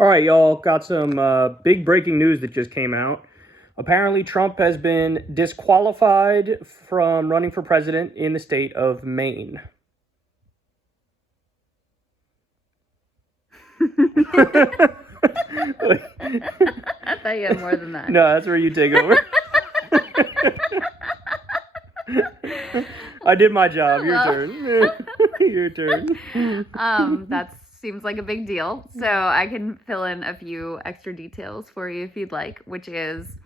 All right, y'all, got some big breaking news that just came out. Apparently, Trump has been disqualified from running for president in the state of Maine. I thought you had more than that. No, that's where you take over. I did my job. Your turn. Your turn. That seems like a big deal. So I can fill in a few extra details for you if you'd like, which is,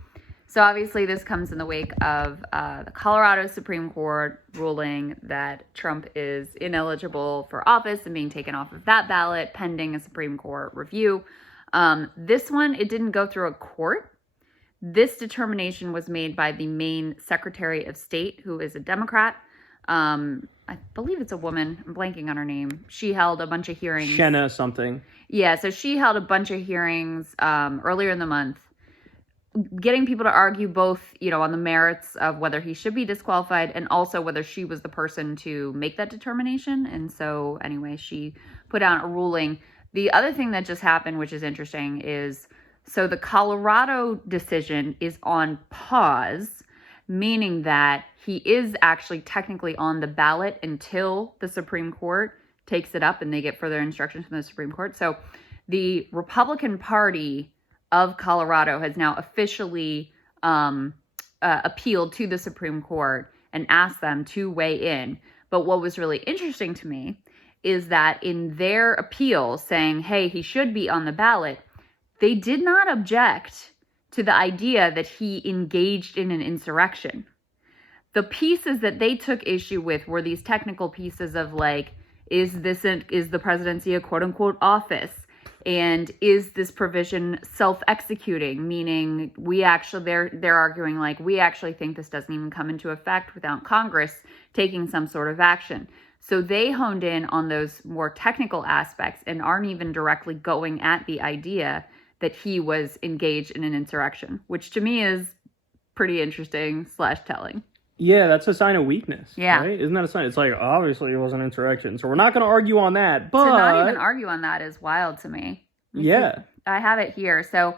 so obviously this comes in the wake of the Colorado Supreme Court ruling that Trump is ineligible for office and being taken off of that ballot pending a Supreme Court review. This one, it didn't go through a court. This determination was made by the Maine Secretary of State, who is a Democrat. I believe it's a woman. I'm blanking on her name. She held a bunch of hearings. Shenna something. Yeah, so she held a bunch of hearings earlier in the month, getting people to argue both, on the merits of whether he should be disqualified and also whether she was the person to make that determination. And so anyway, she put out a ruling. The other thing that just happened, which is interesting, is so the Colorado decision is on pause, meaning that he is actually technically on the ballot until the Supreme Court takes it up and they get further instructions from the Supreme Court. So the Republican Party of Colorado has now officially appealed to the Supreme Court and asked them to weigh in. But what was really interesting to me is that in their appeal saying, hey, he should be on the ballot, they did not object to the idea that he engaged in an insurrection. The pieces that they took issue with were these technical pieces of is the presidency a quote unquote office? And is this provision self-executing? Meaning they're arguing we actually think this doesn't even come into effect without Congress taking some sort of action. So they honed in on those more technical aspects and aren't even directly going at the idea that he was engaged in an insurrection, which to me is pretty interesting / telling. Yeah, that's a sign of weakness. Yeah. Right? Isn't that a sign? It's obviously it was an insurrection, so we're not going to argue on that. But to not even argue on that is wild to me. Yeah. I have it here. So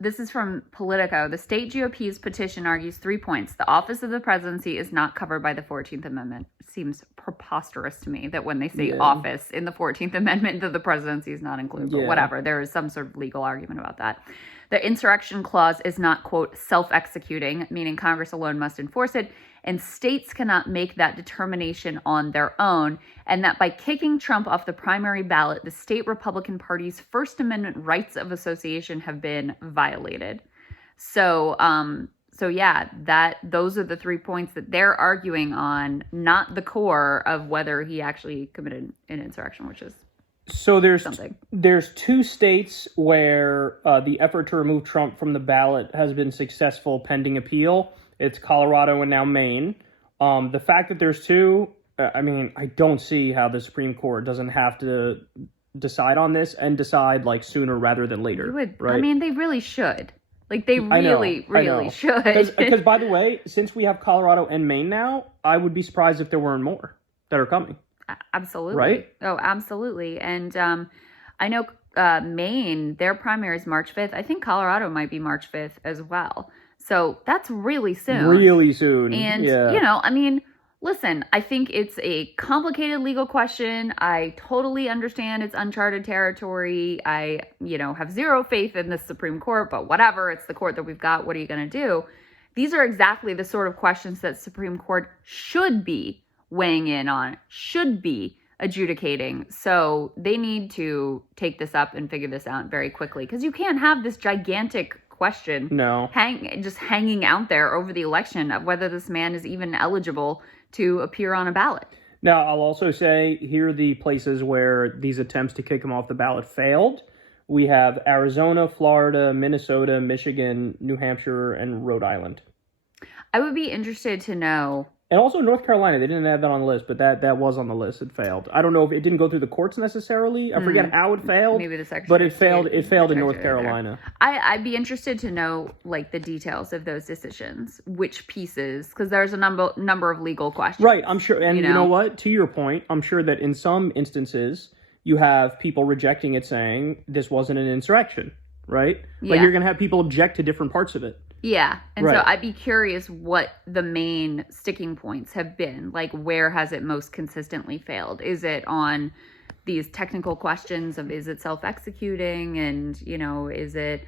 this is from Politico. The state GOP's petition argues 3 points. The office of the presidency is not covered by the 14th Amendment. It seems preposterous to me that when they say office in the 14th Amendment that the presidency is not included. But whatever, there is some sort of legal argument about that. The insurrection clause is not, quote, self-executing, meaning Congress alone must enforce it, and states cannot make that determination on their own, and that by kicking Trump off the primary ballot, the state Republican Party's First Amendment rights of association have been violated. So those are the 3 points that they're arguing on, not the core of whether he actually committed an insurrection, which is so there's something. There's 2 states where the effort to remove Trump from the ballot has been successful pending appeal. It's Colorado and now Maine. The fact that there's 2, I don't see how the Supreme Court doesn't have to decide on this and decide sooner rather than later. Right? They really should. They really should. Because by the way, since we have Colorado and Maine now, I would be surprised if there weren't more that are coming. Absolutely. Right? Oh, absolutely. And I know Maine, their primary is March 5th. I think Colorado might be March 5th as well. So that's really soon. Really soon. And, listen, I think it's a complicated legal question. I totally understand it's uncharted territory. I, have zero faith in the Supreme Court, but whatever, it's the court that we've got. What are you going to do? These are exactly the sort of questions that Supreme Court should be weighing in on, should be adjudicating. So they need to take this up and figure this out very quickly, because you can't have this gigantic question just hanging out there over the election of whether this man is even eligible to appear on a ballot. Now, I'll also say here are the places where these attempts to kick him off the ballot failed. We have Arizona, Florida, Minnesota, Michigan, New Hampshire, and Rhode Island. I would be interested to know. And also North Carolina. They didn't have that on the list, but that was on the list. It failed. I don't know if it didn't go through the courts necessarily. I forget how it failed. Maybe the Secretary but it failed. It failed in North Carolina. I'd be interested to know the details of those decisions, which pieces, because there's a number of legal questions. Right. I'm sure. And you know what? To your point, I'm sure that in some instances you have people rejecting it saying this wasn't an insurrection, right? Like, Yeah. you're going to have people object to different parts of it. Yeah. And so Right. I'd be curious what the main sticking points have been. Like, where has it most consistently failed? Is it on these technical questions of, is it self-executing? And, you know, is it,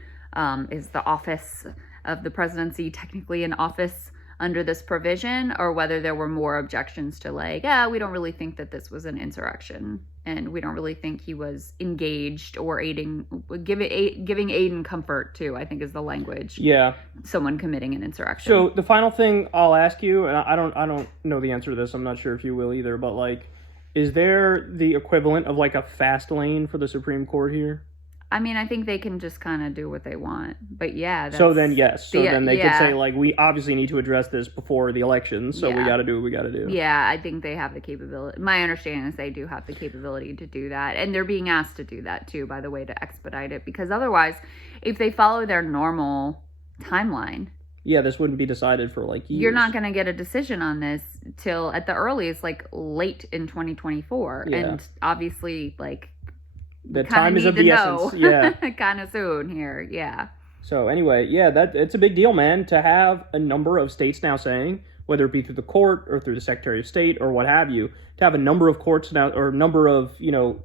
is the office of the presidency technically an office under this provision? Or whether there were more objections to, like, we don't really think that this was an insurrection. And we don't really think he was engaged or giving aid and comfort to, I think is the language. Yeah. Someone committing an insurrection. So the final thing I'll ask you, and I don't know the answer to this. I'm not sure if you will either, but like, is there the equivalent of like a fast lane for the Supreme Court here? I mean, I think they can just kind of do what they want. But yeah. So then, yes. So then they could say, yeah. like, we obviously need to address this before the election, so we Yeah. got to do what we got to do. Yeah, I think they have the capability. My understanding is they do have the capability to do that. And they're being asked to do that, too, by the way, to expedite it. Because otherwise, if they follow their normal timeline, Yeah, this wouldn't be decided for, like, years. you're not going to get a decision on this till, at the earliest, like, late in 2024. Yeah. And obviously, like, The time is of the essence. Yeah. kind of soon here. Yeah. So anyway, yeah, it's a big deal, man, to have a number of states now saying, whether it be through the court or through the Secretary of State or what have you, to have a number of courts now, or a number of,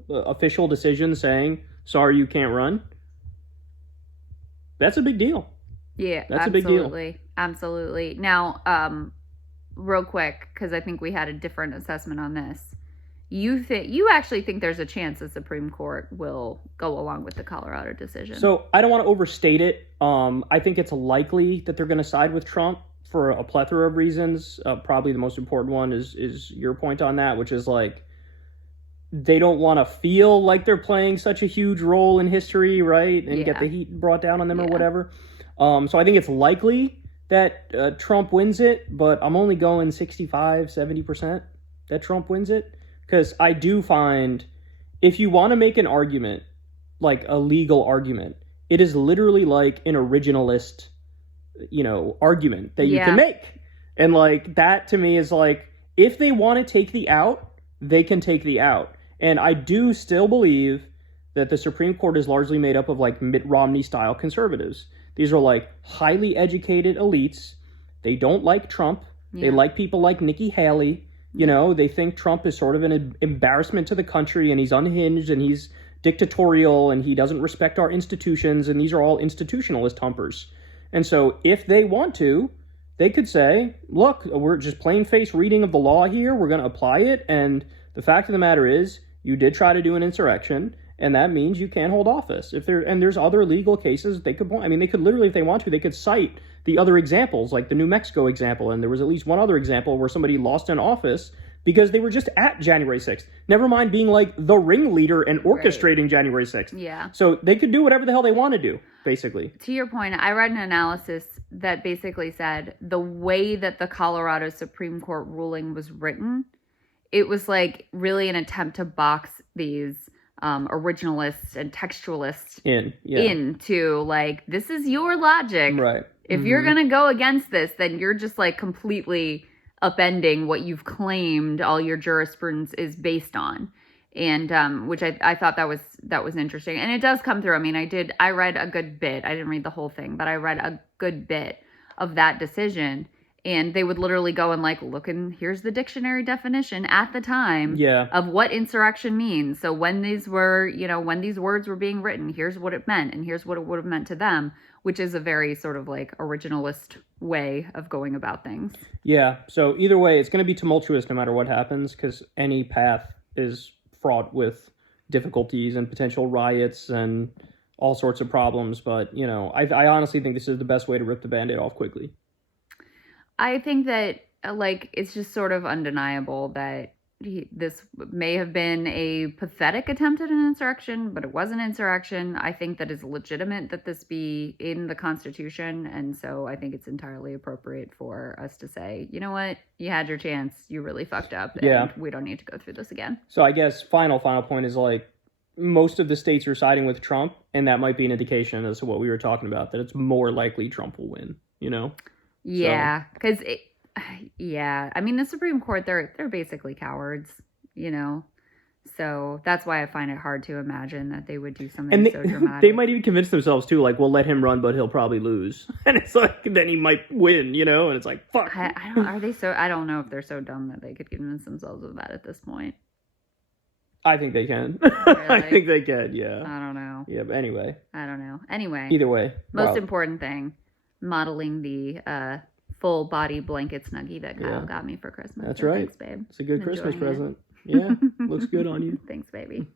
official decisions saying, sorry, you can't run. That's a big deal. Yeah, That's a big deal. Absolutely. Now, real quick, because I think we had a different assessment on this. You actually think there's a chance the Supreme Court will go along with the Colorado decision? So I don't want to overstate it. I think it's likely that they're going to side with Trump for a plethora of reasons. Probably the most important one is your point on that, which is like, they don't want to feel like they're playing such a huge role in history, right? And get the heat brought down on them or whatever. So I think it's likely that Trump wins it, but I'm only going 65, 70% that Trump wins it. Because I do find, if you want to make an argument, like a legal argument, it is literally like an originalist, argument that you can make. And like, that to me is like, if they want to take the out, they can take the out. And I do still believe that the Supreme Court is largely made up of like Mitt Romney style conservatives. These are like highly educated elites. They don't like Trump. They like people like Nikki Haley. They think Trump is sort of an embarrassment to the country, and he's unhinged, and he's dictatorial, and he doesn't respect our institutions, and these are all institutionalist humpers. And so if they want to, they could say, look, we're just plain-faced reading of the law here, we're going to apply it, and the fact of the matter is, you did try to do an insurrection, and that means you can't hold office. And there's other legal cases they could point. I mean, they could literally, if they want to, they could cite the other examples, like the New Mexico example, and there was at least one other example where somebody lost an office because they were just at January 6th. Never mind being like the ringleader and orchestrating January 6th. Yeah. So they could do whatever the hell they want to do, basically. To your point, I read an analysis that basically said the way that the Colorado Supreme Court ruling was written, it was like really an attempt to box these originalists and textualists into like, this is your logic. Right. If you're going to go against this, then you're just like completely upending what you've claimed all your jurisprudence is based on. And which I thought that was interesting. And it does come through. I mean, I read a good bit. I didn't read the whole thing, but I read a good bit of that decision. And they would literally go and like, look, and here's the dictionary definition at the time of what insurrection means. So when these were, when these words were being written, here's what it meant, and here's what it would have meant to them, which is a very sort of like originalist way of going about things. Yeah. So either way, it's going to be tumultuous no matter what happens, because any path is fraught with difficulties and potential riots and all sorts of problems. But, I honestly think this is the best way to rip the Band-Aid off quickly. I think that, like, it's just sort of undeniable that this may have been a pathetic attempt at an insurrection, but it was an insurrection. I think that it's legitimate that this be in the Constitution, and so I think it's entirely appropriate for us to say, you know what, you had your chance, you really fucked up, and we don't need to go through this again. So I guess final point is, like, most of the states are siding with Trump, and that might be an indication as to what we were talking about, that it's more likely Trump will win, Yeah, because, I mean, the Supreme Court, they're basically cowards, So that's why I find it hard to imagine that they would do something And so dramatic. they might even convince themselves too, like, we'll let him run, but he'll probably lose. And it's like, then he might win, you know? And it's like, fuck. I don't. Are they so? I don't know if they're so dumb that they could convince themselves of that at this point. I think they can. Really? I think they can, yeah. I don't know. Yeah, but anyway. I don't know. Anyway. Either way. Most important thing, modeling the full body blanket snuggie that Kyle got me for Christmas. That's so right. Thanks, babe. It's a good Christmas present. Yeah, looks good on you. Thanks, baby.